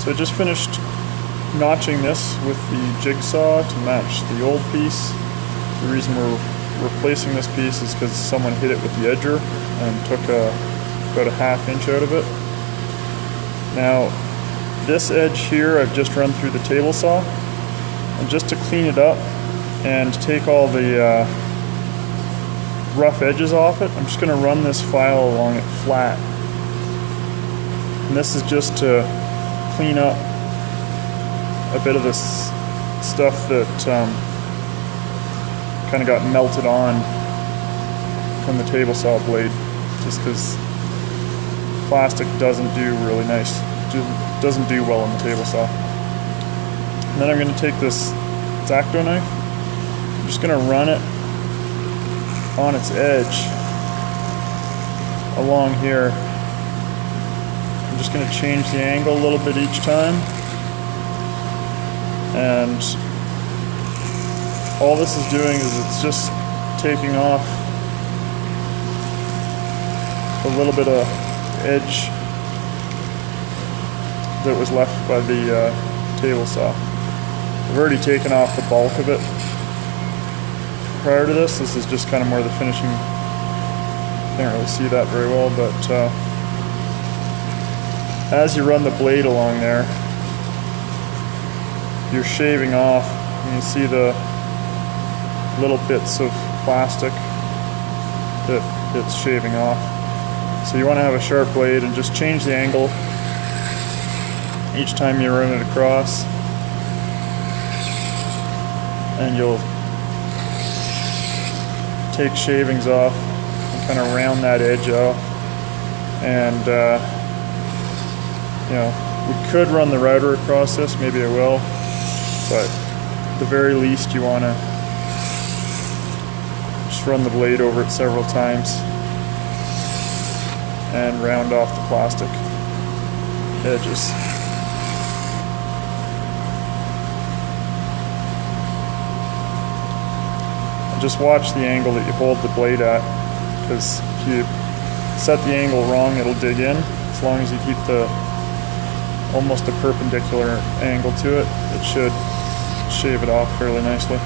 So I just finished notching this with the jigsaw to match the old piece. The reason we're replacing this piece is because someone hit it with the edger and took about a ½ inch out of it. Now this edge here I've just run through the table saw, and just to clean it up and take all the rough edges off it, I'm just going to run this file along it flat. And this is just to clean up a bit of this stuff that kind of got melted on from the table saw blade, just because plastic doesn't do really nice, doesn't do well on the table saw. And then I'm going to take this X-Acto knife, I'm just going to run it on its edge along here. I'm just going to change the angle a little bit each time, and all this is doing is it's just taking off a little bit of edge that was left by the table saw. I've already taken off the bulk of it prior to this. This is just kind of more the finishing. Can't really see that very well, but as you run the blade along there, you're shaving off, and you see the little bits of plastic that it's shaving off. So you want to have a sharp blade and just change the angle each time you run it across, and you'll take shavings off and kind of round that edge off. And you know, we could run the router across this, maybe I will, but at the very least you want to just run the blade over it several times and round off the plastic edges. And just watch the angle that you hold the blade at, because if you set the angle wrong, it'll dig in. As long as you keep the almost a perpendicular angle to it, it should shave it off fairly nicely.